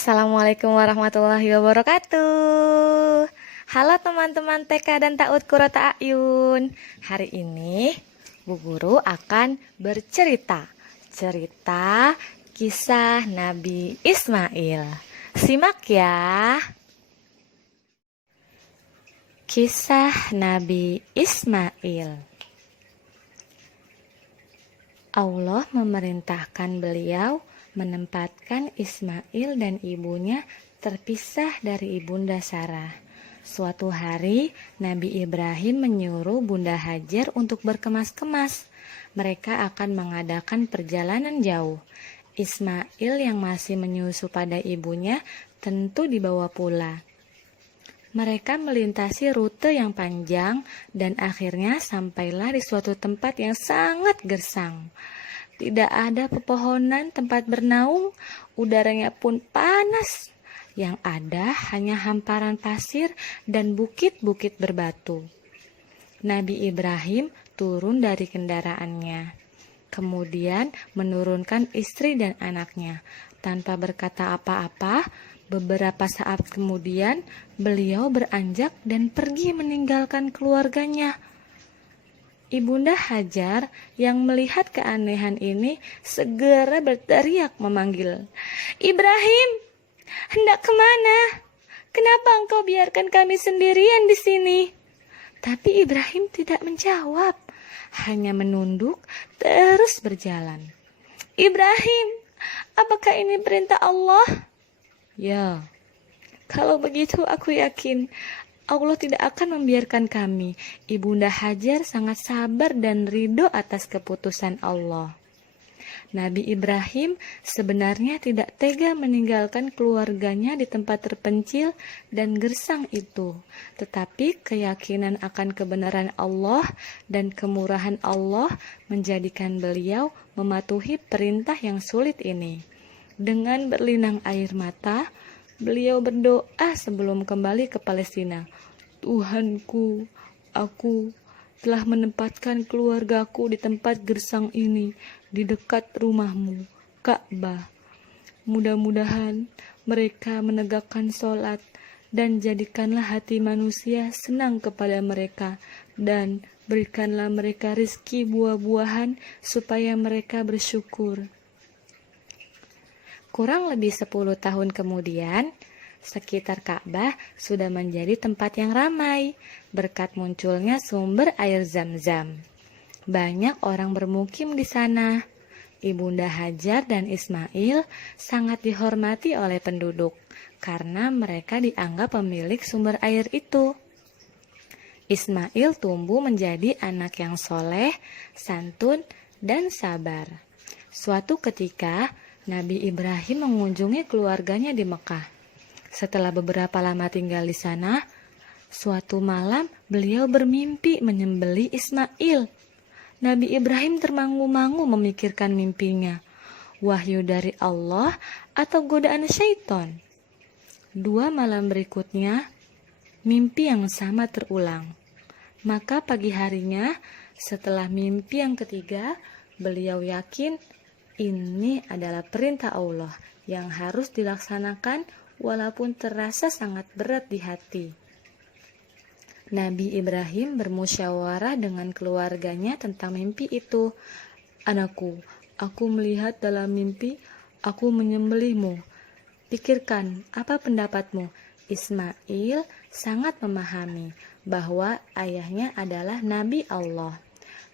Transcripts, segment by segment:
Assalamualaikum warahmatullahi wabarakatuh. Halo teman-teman TK dan TAUD Qurrata A'yun. Hari ini Bu Guru akan bercerita kisah Nabi Ismail. Simak ya. Kisah Nabi Ismail. Allah memerintahkan beliau menempatkan Ismail dan ibunya terpisah dari ibunda Sarah. Suatu hari, Nabi Ibrahim menyuruh Bunda Hajar untuk berkemas-kemas. Mereka akan mengadakan perjalanan jauh. Ismail yang masih menyusu pada ibunya tentu dibawa pula. Mereka melintasi rute yang panjang dan akhirnya sampailah di suatu tempat yang sangat gersang. Tidak ada pepohonan tempat bernaung, udaranya pun panas. Yang ada hanya hamparan pasir dan bukit-bukit berbatu. Nabi Ibrahim turun dari kendaraannya. Kemudian menurunkan istri dan anaknya. Tanpa berkata apa-apa, beberapa saat kemudian beliau beranjak dan pergi meninggalkan keluarganya. Ibunda Hajar yang melihat keanehan ini segera berteriak memanggil, "Ibrahim, hendak kemana? Kenapa engkau biarkan kami sendirian di sini?" Tapi Ibrahim tidak menjawab, hanya menunduk terus berjalan. "Ibrahim, apakah ini perintah Allah?" "Ya, kalau begitu aku yakin Allah tidak akan membiarkan kami." Ibunda Hajar sangat sabar dan ridho atas keputusan Allah. Nabi Ibrahim sebenarnya tidak tega meninggalkan keluarganya di tempat terpencil dan gersang itu. Tetapi keyakinan akan kebenaran Allah dan kemurahan Allah menjadikan beliau mematuhi perintah yang sulit ini. Dengan berlinang air mata, beliau berdoa sebelum kembali ke Palestina. "Tuhanku, aku telah menempatkan keluargaku di tempat gersang ini, di dekat rumahmu, Ka'bah. Mudah-mudahan mereka menegakkan sholat, dan jadikanlah hati manusia senang kepada mereka, dan berikanlah mereka rizki buah-buahan supaya mereka bersyukur." Kurang lebih 10 tahun kemudian, sekitar Ka'bah sudah menjadi tempat yang ramai berkat munculnya sumber air Zam-Zam. Banyak orang bermukim di sana. Ibunda Hajar dan Ismail sangat dihormati oleh penduduk karena mereka dianggap pemilik sumber air itu. Ismail tumbuh menjadi anak yang soleh, santun, dan sabar. Suatu ketika, Nabi Ibrahim mengunjungi keluarganya di Mekah. Setelah beberapa lama tinggal di sana, suatu malam beliau bermimpi menyembelih Ismail. Nabi Ibrahim termangu-mangu memikirkan mimpinya. Wahyu dari Allah atau godaan syaitan? 2 malam berikutnya, mimpi yang sama terulang. Maka pagi harinya, setelah mimpi yang ketiga, beliau yakin ini adalah perintah Allah yang harus dilaksanakan walaupun terasa sangat berat di hati. Nabi Ibrahim bermusyawarah dengan keluarganya tentang mimpi itu. "Anakku, aku melihat dalam mimpi aku menyembelihmu. Pikirkan, apa pendapatmu?" Ismail sangat memahami bahwa ayahnya adalah Nabi Allah.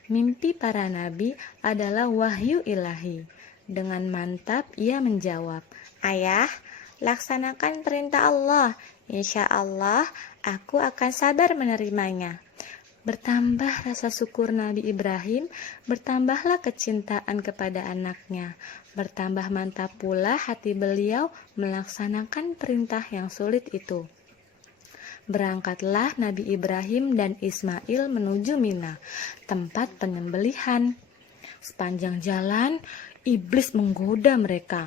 Mimpi para nabi adalah wahyu ilahi. Dengan mantap ia menjawab, "Ayah, laksanakan perintah Allah. Insya Allah aku akan sabar menerimanya." Bertambah rasa syukur Nabi Ibrahim, bertambahlah kecintaan kepada anaknya. Bertambah mantap pula hati beliau melaksanakan perintah yang sulit itu. Berangkatlah Nabi Ibrahim dan Ismail menuju Mina, tempat penyembelihan. Sepanjang jalan, iblis menggoda mereka.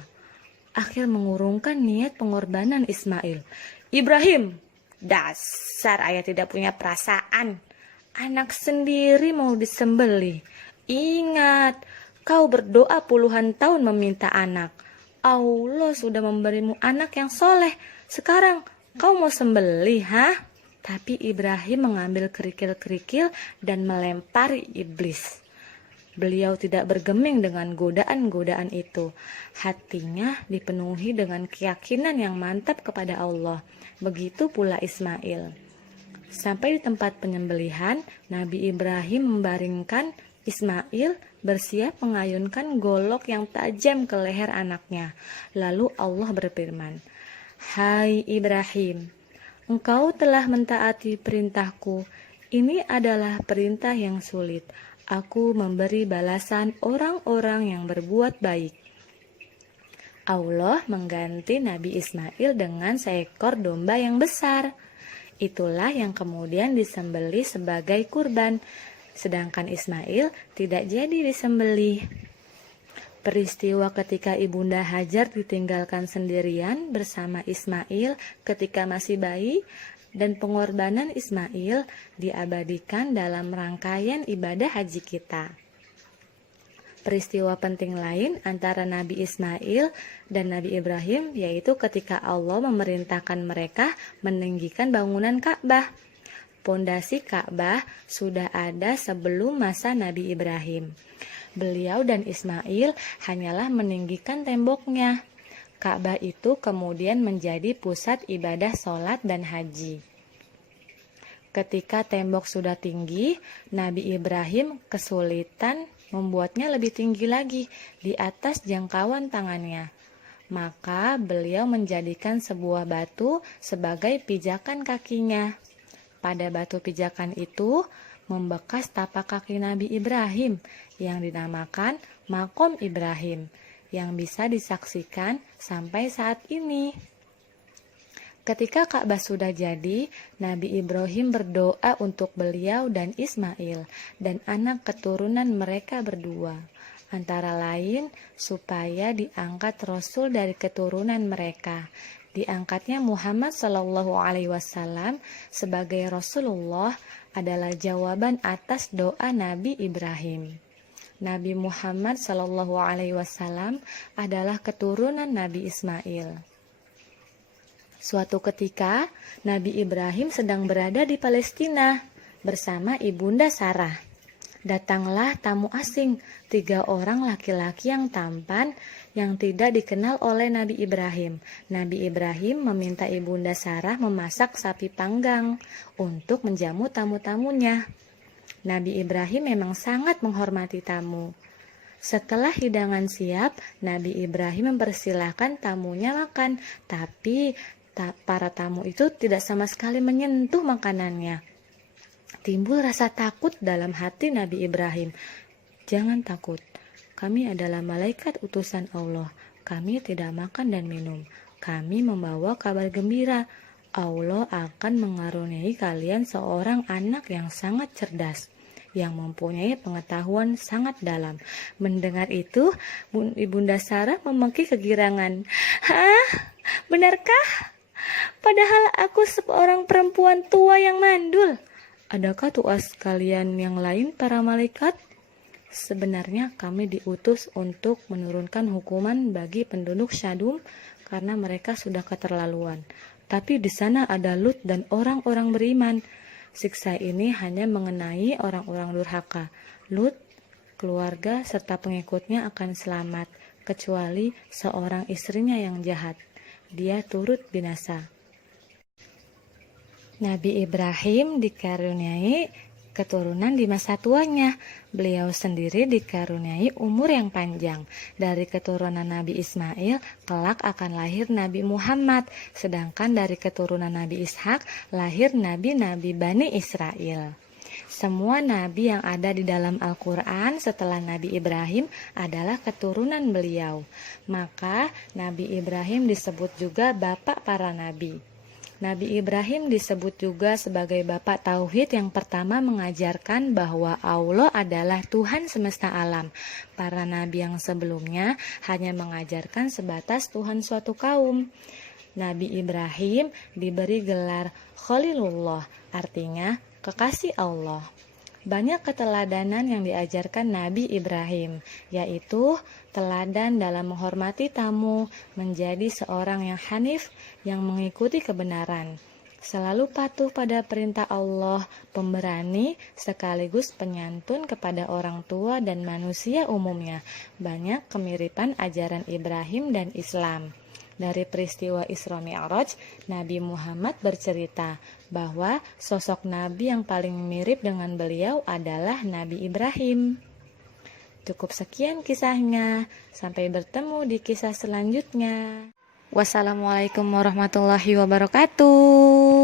Akhir mengurungkan niat pengorbanan Ismail. "Ibrahim, dasar ayah tidak punya perasaan. Anak sendiri mau disembelih. Ingat, kau berdoa puluhan tahun meminta anak. Allah sudah memberimu anak yang soleh. Sekarang kau mau sembelih, ha? Tapi Ibrahim mengambil kerikil-kerikil dan melempari iblis. Beliau tidak bergeming dengan godaan-godaan itu. Hatinya dipenuhi dengan keyakinan yang mantap kepada Allah. Begitu pula Ismail. Sampai di tempat penyembelihan, Nabi Ibrahim membaringkan Ismail bersiap mengayunkan golok yang tajam ke leher anaknya. Lalu Allah berfirman, "Hai Ibrahim, engkau telah mentaati perintahku. Ini adalah perintah yang sulit. Aku memberi balasan orang-orang yang berbuat baik." Allah mengganti Nabi Ismail dengan seekor domba yang besar. Itulah yang kemudian disembelih sebagai kurban, sedangkan Ismail tidak jadi disembelih. Peristiwa ketika Ibunda Hajar ditinggalkan sendirian bersama Ismail ketika masih bayi dan pengorbanan Ismail diabadikan dalam rangkaian ibadah haji kita. Peristiwa penting lain antara Nabi Ismail dan Nabi Ibrahim yaitu ketika Allah memerintahkan mereka meninggikan bangunan Ka'bah. Pondasi Ka'bah sudah ada sebelum masa Nabi Ibrahim. Beliau dan Ismail hanyalah meninggikan temboknya. Ka'bah itu kemudian menjadi pusat ibadah sholat dan haji. Ketika tembok sudah tinggi, Nabi Ibrahim kesulitan membuatnya lebih tinggi lagi di atas jangkauan tangannya. Maka beliau menjadikan sebuah batu sebagai pijakan kakinya. Pada batu pijakan itu membekas tapak kaki Nabi Ibrahim yang dinamakan Maqam Ibrahim yang bisa disaksikan sampai saat ini. Ketika Ka'bah sudah jadi, Nabi Ibrahim berdoa untuk beliau dan Ismail dan anak keturunan mereka berdua. Antara lain, supaya diangkat Rasul dari keturunan mereka. Diangkatnya Muhammad SAW sebagai Rasulullah adalah jawaban atas doa Nabi Ibrahim. Nabi Muhammad SAW adalah keturunan Nabi Ismail. Suatu ketika, Nabi Ibrahim sedang berada di Palestina bersama Ibunda Sarah. Datanglah tamu asing, 3 orang laki-laki yang tampan yang tidak dikenal oleh Nabi Ibrahim. Nabi Ibrahim meminta Ibunda Sarah memasak sapi panggang untuk menjamu tamu-tamunya. Nabi Ibrahim memang sangat menghormati tamu. Setelah hidangan siap, Nabi Ibrahim mempersilahkan tamunya makan, tapi para tamu itu tidak sama sekali menyentuh makanannya. Timbul rasa takut dalam hati Nabi Ibrahim. "Jangan takut, kami adalah malaikat utusan Allah. Kami tidak makan dan minum. Kami membawa kabar gembira. Allah akan mengaruniai kalian seorang anak yang sangat cerdas, yang mempunyai pengetahuan sangat dalam." Mendengar itu, Ibunda Sarah memaki kegirangan. "Hah? Benarkah? Padahal aku seorang perempuan tua yang mandul. Adakah tuas kalian yang lain para malaikat? Sebenarnya kami diutus untuk menurunkan hukuman bagi penduduk Syadum karena mereka sudah keterlaluan. Tapi di sana ada Lut dan orang-orang beriman. Siksa ini hanya mengenai orang-orang durhaka. Lut, keluarga serta pengikutnya akan selamat, kecuali seorang istrinya yang jahat. Dia turut binasa." Nabi Ibrahim dikaruniai keturunan di masa tuanya. Beliau sendiri dikaruniai umur yang panjang. Dari keturunan Nabi Ismail, kelak akan lahir Nabi Muhammad. Sedangkan dari keturunan Nabi Ishak, lahir nabi-nabi Bani Israel. Semua nabi yang ada di dalam Al-Quran setelah Nabi Ibrahim adalah keturunan beliau. Maka Nabi Ibrahim disebut juga bapak para nabi. Nabi Ibrahim disebut juga sebagai bapak tauhid yang pertama mengajarkan bahwa Allah adalah Tuhan semesta alam. Para nabi yang sebelumnya hanya mengajarkan sebatas Tuhan suatu kaum. Nabi Ibrahim diberi gelar Khalilullah, artinya kekasih Allah. Banyak keteladanan yang diajarkan Nabi Ibrahim, yaitu teladan dalam menghormati tamu, menjadi seorang yang hanif, yang mengikuti kebenaran, selalu patuh pada perintah Allah, pemberani, sekaligus penyantun kepada orang tua dan manusia umumnya. Banyak kemiripan ajaran Ibrahim dan Islam. Dari peristiwa Isra Mi'raj, Nabi Muhammad bercerita bahwa sosok Nabi yang paling mirip dengan beliau adalah Nabi Ibrahim. Cukup sekian kisahnya, sampai bertemu di kisah selanjutnya. Wassalamualaikum warahmatullahi wabarakatuh.